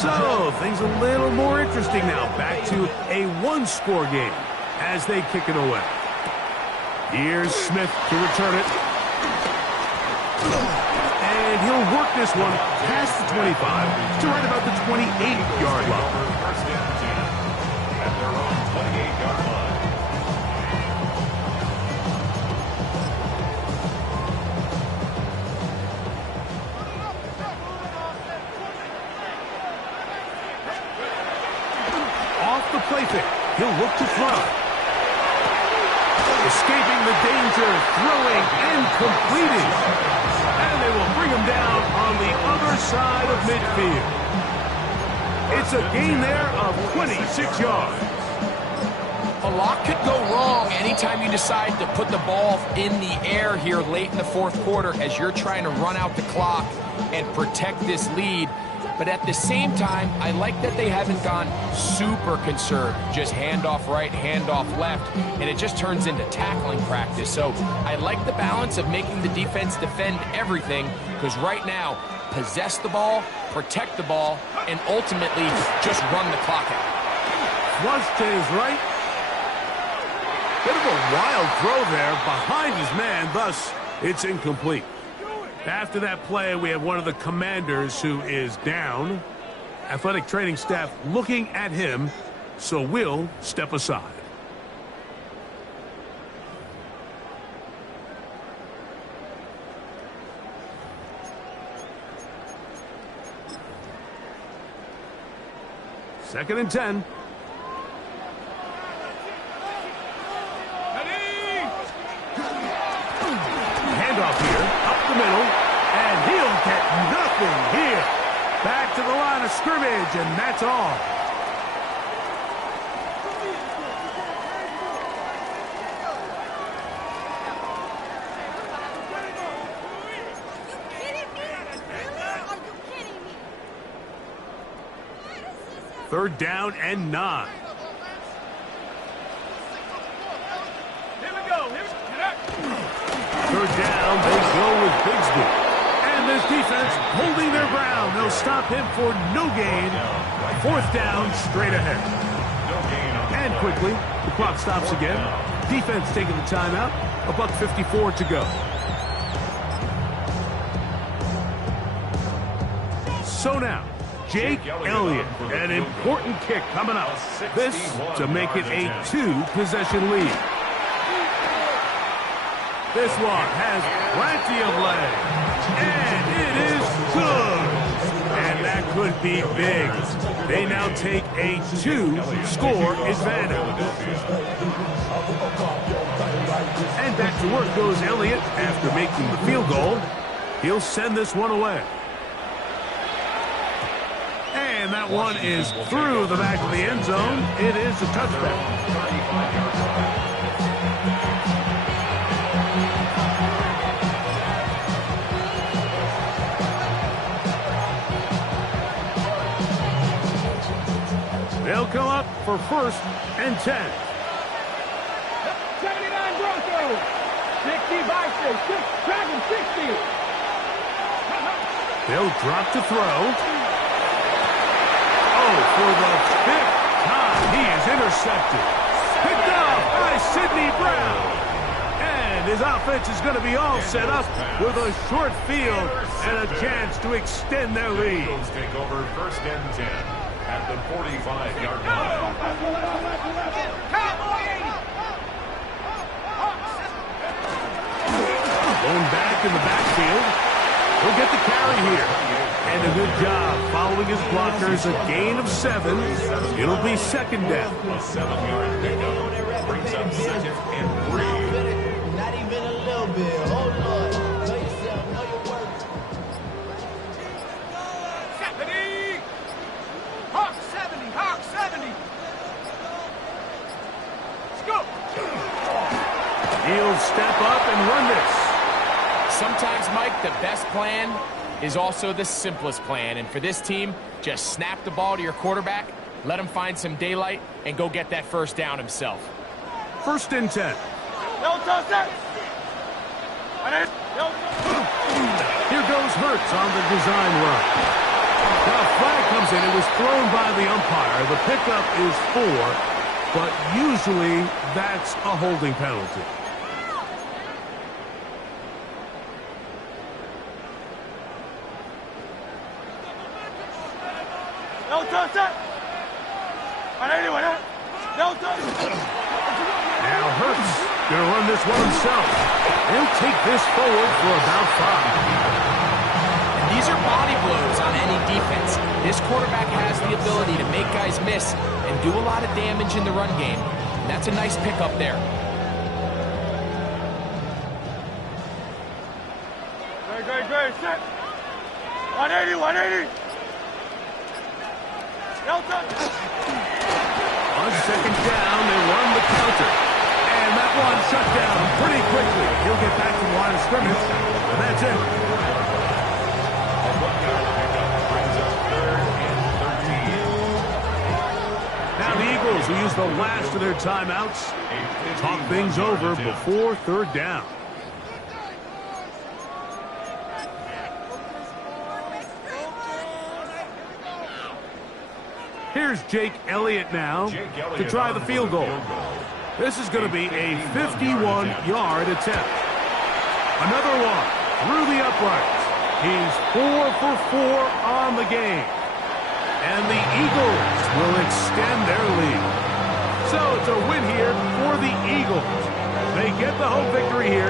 So, things a little more interesting now. Back to a one-score game as they kick it away. Here's Smith to return it. And he'll work this one past the 25 to right about the 28-yard line. First and 10 at their own 28-yard line. Off the play fake, he'll look to throw. Escaping the danger, throwing and completing. And they will bring him down on the other side of midfield. It's a gain there of 26 yards. A lot could go wrong anytime you decide to put the ball in the air here late in the fourth quarter as you're trying to run out the clock and protect this lead. But at the same time, I like that they haven't gone super conserved. Just handoff right, handoff left, and it just turns into tackling practice. So I like the balance of making the defense defend everything, because right now, possess the ball, protect the ball, and ultimately just run the clock out. Flush to his right. Bit of a wild throw there behind his man, thus it's incomplete. After that play, we have one of the Commanders who is down. Athletic training staff looking at him, so we'll step aside. Second and 10. Handoff here, up the middle, and he'll get nothing here. Back to the line of scrimmage, and that's all. Third down and 9. Third down, they go with Bigsby. And this defense holding their ground. They'll stop him for no gain. Fourth down, straight ahead. And quickly, the clock stops again. Defense taking the timeout. $1:54 to go. So now, Jake Elliott, an important kick coming up. This to make it a 2-possession lead. This one has plenty of leg, and it is good. And that could be big. They now take a 2-score advantage. And back to work goes Elliott after making the field goal. He'll send this one away. And that one is through the back of the end zone. It is a touchback. They'll come up for 1st and 10. 79 Broncos. 60 Vikings. Dragon 60. They'll drop to throw. Oh, for the 5th time, he is intercepted. Picked off by Sidney Brown. And his offense is going to be all set up with a short field and a chance to extend their lead. Broncos take over 1st and 10 at the 45-yard line. Going back in the backfield. He'll get the carry here. And a good job following his blockers. A gain of 7. It'll be 2nd down. A 7-yard pickup brings up 2nd and 3. Not even a little bit. Hold on. Know yourself. Know your work. 70. Hawk 70. Hawk 70. Let's go. He'll step up and run this. Sometimes, Mike, the best plan is also the simplest plan. And for this team, just snap the ball to your quarterback, let him find some daylight, and go get that 1st down himself. 1st and 10. Here goes Hurts on the design run. Now, flag comes in. It was thrown by the umpire. The pickup is 4, but usually that's a holding penalty. Now Hurts going to run this one himself. He'll take this forward for about 5. And these are body blows on any defense. This quarterback has the ability to make guys miss and do a lot of damage in the run game. And that's a nice pickup there. Great. Set. 180. On 2nd down, they run the counter. And that one shut down pretty quickly. He'll get back to the line of scrimmage, and that's it. A 1-yard pickup brings up 3rd and 13. Now the Eagles will use the last of their timeouts. Talk things over before 3rd down. Here's Jake Elliott now to try the field goal. This is going to be a 51-yard attempt. Another one through the uprights. He's 4 for 4 on the game. And the Eagles will extend their lead. So it's a win here for the Eagles. They get the home victory here